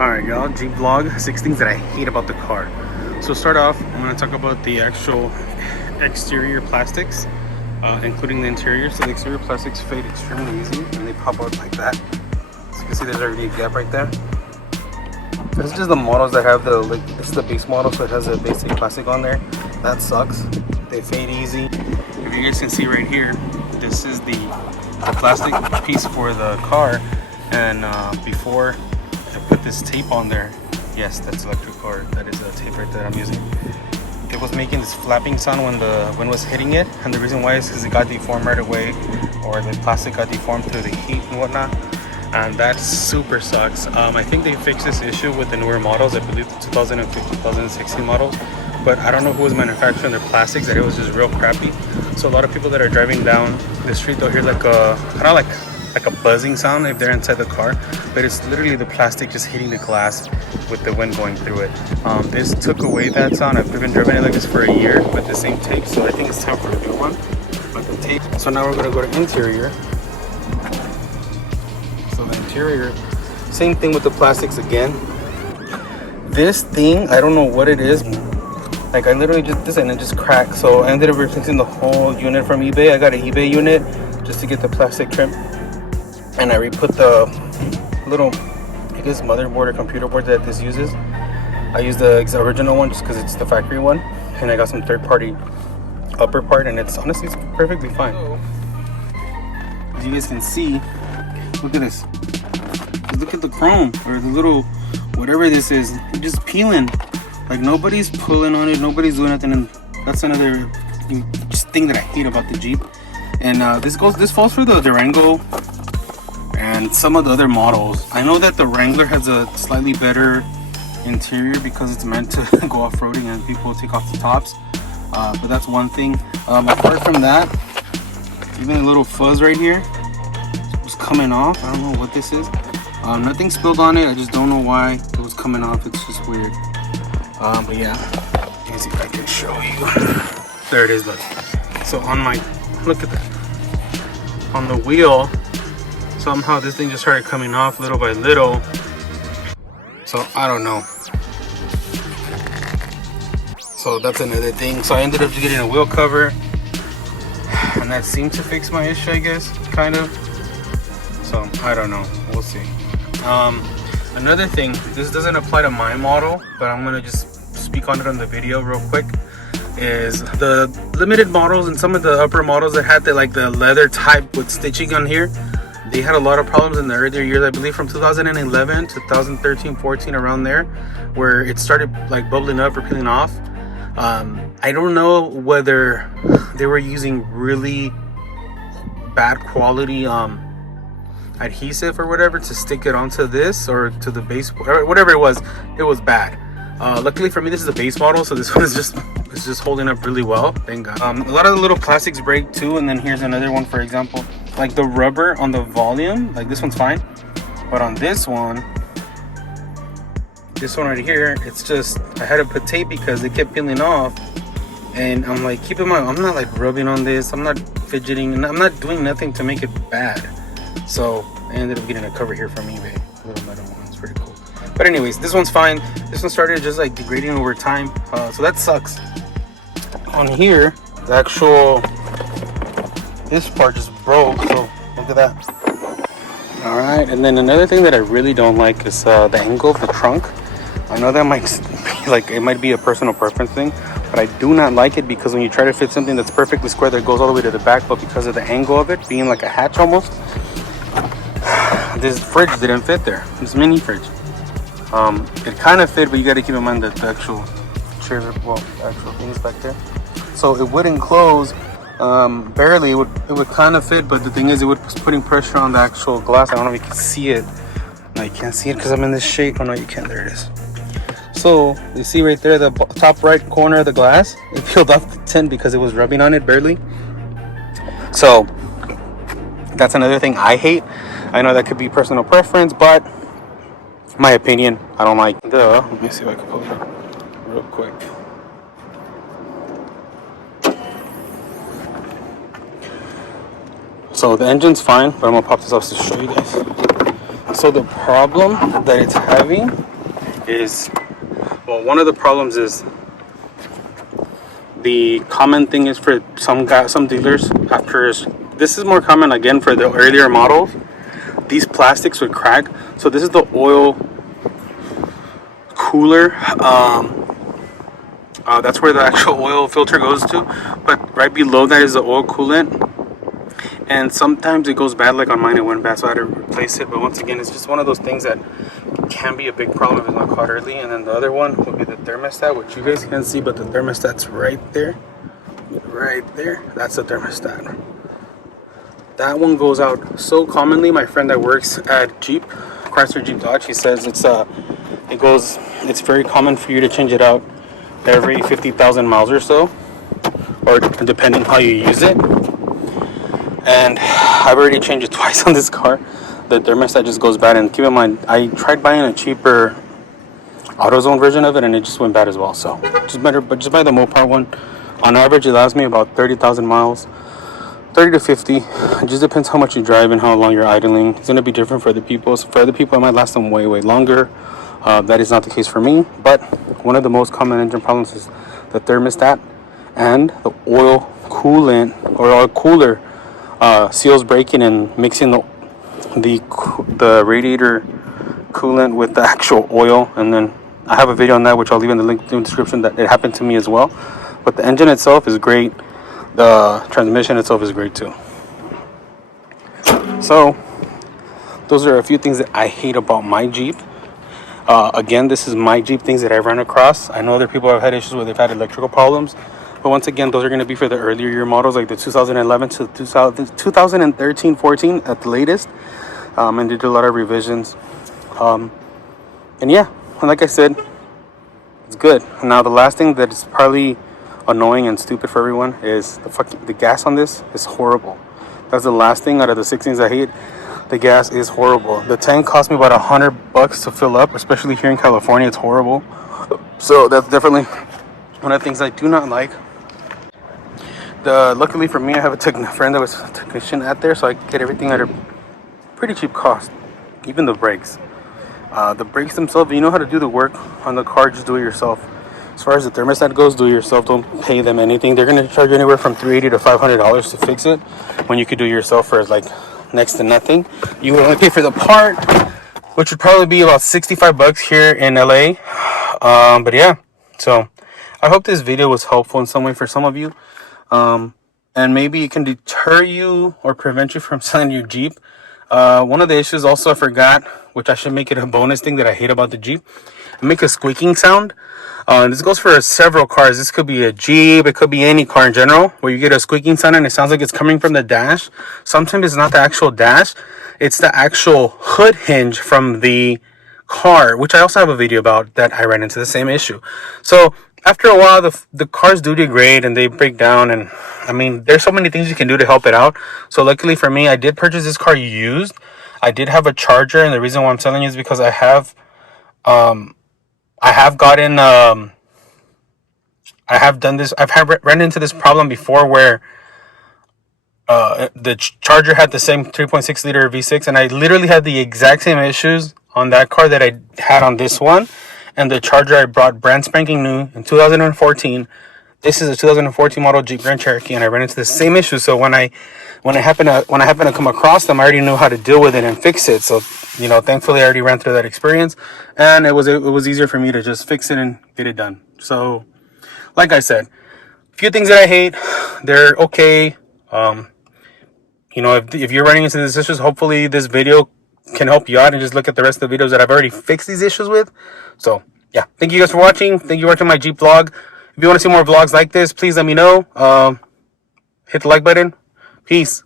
Alright y'all, Jeep vlog, 6 things that I hate about the car. So start off, I'm going to talk about the actual exterior plastics, including the interior. So the exterior plastics fade extremely easy and they pop out like that. So you can see there's already a gap right there. This is just the models that have the, like, this is the base model, so it has a basic plastic on there. That sucks. They fade easy. If you guys can see right here, this is the plastic piece for the car, and before I put this tape on there, yes, that's electric car, that is the tape right there I'm using. It was making this flapping sound when the wind was hitting it, and the reason why is because it got deformed right away, or the plastic got deformed through the heat and whatnot, and that super sucks. I think they fixed this issue with the newer models, I believe the 2015, 2016 models, but I don't know who was manufacturing their plastics, that it was just real crappy. So a lot of people that are driving down the street, they'll hear like a kind of like a buzzing sound if they're inside the car, but it's literally the plastic just hitting the glass with the wind going through it. This took away that sound. I've been driving it like this for a year with the same tape, so I think it's time for a new one. But the tape. So now we're gonna go to interior. So the interior, same thing with the plastics again. This thing, I don't know what it is. Like I literally just this and it just cracked. So I ended up replacing the whole unit from eBay. I got an eBay unit just to get the plastic trim. And I re-put the little, I guess, motherboard or computer board that this uses. I used the original one just because it's the factory one. And I got some third-party upper part, and it's honestly it's perfectly fine. As you guys can see, look at this. Look at the chrome, or the little, whatever this is, it's just peeling. Like nobody's pulling on it, nobody's doing nothing, and that's another just thing that I hate about the Jeep. And this falls for the Durango and some of the other models. I know that the Wrangler has a slightly better interior because it's meant to go off-roading and people take off the tops, but that's one thing. Apart from that, even a little fuzz right here was coming off. I don't know what this is. Nothing spilled on it, I just don't know why it was coming off. It's just weird. But yeah, let me see if I can show you. There it is, look. So on my, look at that, on the wheel, somehow this thing just started coming off little by little. So I don't know. So that's another thing. So I ended up getting a wheel cover, and that seemed to fix my issue, I guess, kind of. So I don't know, we'll see. Another thing, this doesn't apply to my model, but I'm gonna just speak on it on the video real quick, is the limited models and some of the upper models that had the like the leather type with stitching on here. They had a lot of problems in the earlier years, I believe from 2011, 2013, 14, around there, where it started like bubbling up or peeling off. I don't know whether they were using really bad quality adhesive or whatever to stick it onto this or to the base, whatever it was bad. Luckily for me, this is a base model, so this one is just holding up really well, thank God. A lot of the little plastics break too, and then here's another one, for example, like the rubber on the volume, like this one's fine, but on this one right here, it's just, I had to put tape because it kept peeling off. And I'm like, keep in mind, I'm not like rubbing on this, I'm not fidgeting, and I'm not doing nothing to make it bad. So I ended up getting a cover here from eBay, a little metal one. It's pretty cool. But anyways, this one's fine. This one started just like degrading over time, so that sucks. On here, the actual, this part just broke, so look at that. All right, and then another thing that I really don't like is the angle of the trunk. I know that might be like, it might be a personal preference thing, but I do not like it because when you try to fit something that's perfectly square that goes all the way to the back, but because of the angle of it being like a hatch almost, this fridge didn't fit there. This mini fridge. It kind of fit, but you got to keep in mind that the actual chair, well, the actual things back there. So it wouldn't close. Barely. It would kind of fit, but the thing is, it was putting pressure on the actual glass. I don't know if you can see it. No, you can't see it because I'm in this shade. Oh no, you can't. There it is. So you see right there, the top right corner of the glass, it peeled off the tint because it was rubbing on it barely. So that's another thing I hate. I know that could be personal preference, but my opinion, I don't like the, let me see if I can pull it up real quick. So the engine's fine, but I'm gonna pop this off to show you guys. So the problem that it's having is, well, one of the problems is the common thing is for some dealers after this is more common again for the earlier models. These plastics would crack. So this is the oil cooler. That's where the actual oil filter goes to. But right below that is the oil coolant. And sometimes it goes bad, like on mine it went bad, so I had to replace it. But once again, it's just one of those things that can be a big problem if it's not caught early. And then the other one will be the thermostat, which you guys can't see, but the thermostat's right there. Right there. That's the thermostat. That one goes out so commonly. My friend that works at Jeep, Chrysler Jeep Dodge, he says it's very common for you to change it out every 50,000 miles or so, or depending how you use it. And I've already changed it twice on this car. The thermostat just goes bad. And keep in mind, I tried buying a cheaper AutoZone version of it, and it just went bad as well. So just buy the Mopar one. On average, it lasts me about 30,000 miles, 30 to 50. It just depends how much you drive and how long you're idling. It's gonna be different for the people. So for other people, it might last them way longer. That is not the case for me. But one of the most common engine problems is the thermostat and the oil coolant or oil cooler seals breaking and mixing the radiator coolant with the actual oil. And then I have a video on that, which I'll leave in the link in the description, that it happened to me as well. But the engine itself is great. The transmission itself is great too. So those are a few things that I hate about my Jeep. Again, this is my Jeep, things that I've run across. I know other people have had issues where they've had electrical problems. But once again, those are going to be for the earlier year models, like the 2011 to 2013, 14 at the latest. And they did a lot of revisions. And yeah, like I said, it's good. Now, the last thing that is probably annoying and stupid for everyone is the gas on this is horrible. That's the last thing out of the 6 things I hate. The gas is horrible. The tank cost me about $100 to fill up, especially here in California. It's horrible. So that's definitely one of the things I do not like. Luckily for me, I have a friend that was a technician at there, so I get everything at a pretty cheap cost, even the brakes. The brakes themselves, you know how to do the work on the car, just do it yourself. As far as the thermostat goes, do it yourself. Don't pay them anything. They're going to charge you anywhere from $380 to $500 to fix it, when you could do it yourself for like next to nothing. You would only pay for the part, which would probably be about $65 here in LA. But yeah, so I hope this video was helpful in some way for some of you. And maybe it can deter you or prevent you from selling your Jeep. One of the issues also I forgot, which I should make it a bonus thing that I hate about the Jeep, make a squeaking sound. And this goes for several cars. This could be a Jeep, it could be any car in general, where you get a squeaking sound and it sounds like it's coming from the dash. Sometimes it's not the actual dash, it's the actual hood hinge from the car, which I also have a video about that I ran into the same issue. So after a while, the cars do degrade and they break down, and I mean, there's so many things you can do to help it out. So luckily for me, I did purchase this car used. I did have a charger, and the reason why I'm selling it is because I have run into this problem before where the charger had the same 3.6 liter V6, and I literally had the exact same issues on that car that I had on this one. And the charger I brought brand spanking new in 2014. This is a 2014 model Jeep Grand Cherokee, and I ran into the same issue. So when I happened to come across them, I already knew how to deal with it and fix it. So thankfully I already ran through that experience, and it was easier for me to just fix it and get it done. So, like I said, a few things that I hate, they're okay. If you're running into these issues, hopefully this video can help you out, and just look at the rest of the videos that I've already fixed these issues with. So yeah, thank you guys for watching. Thank you for watching my Jeep vlog. If you want to see more vlogs like this, please let me know. Hit the like button. Peace.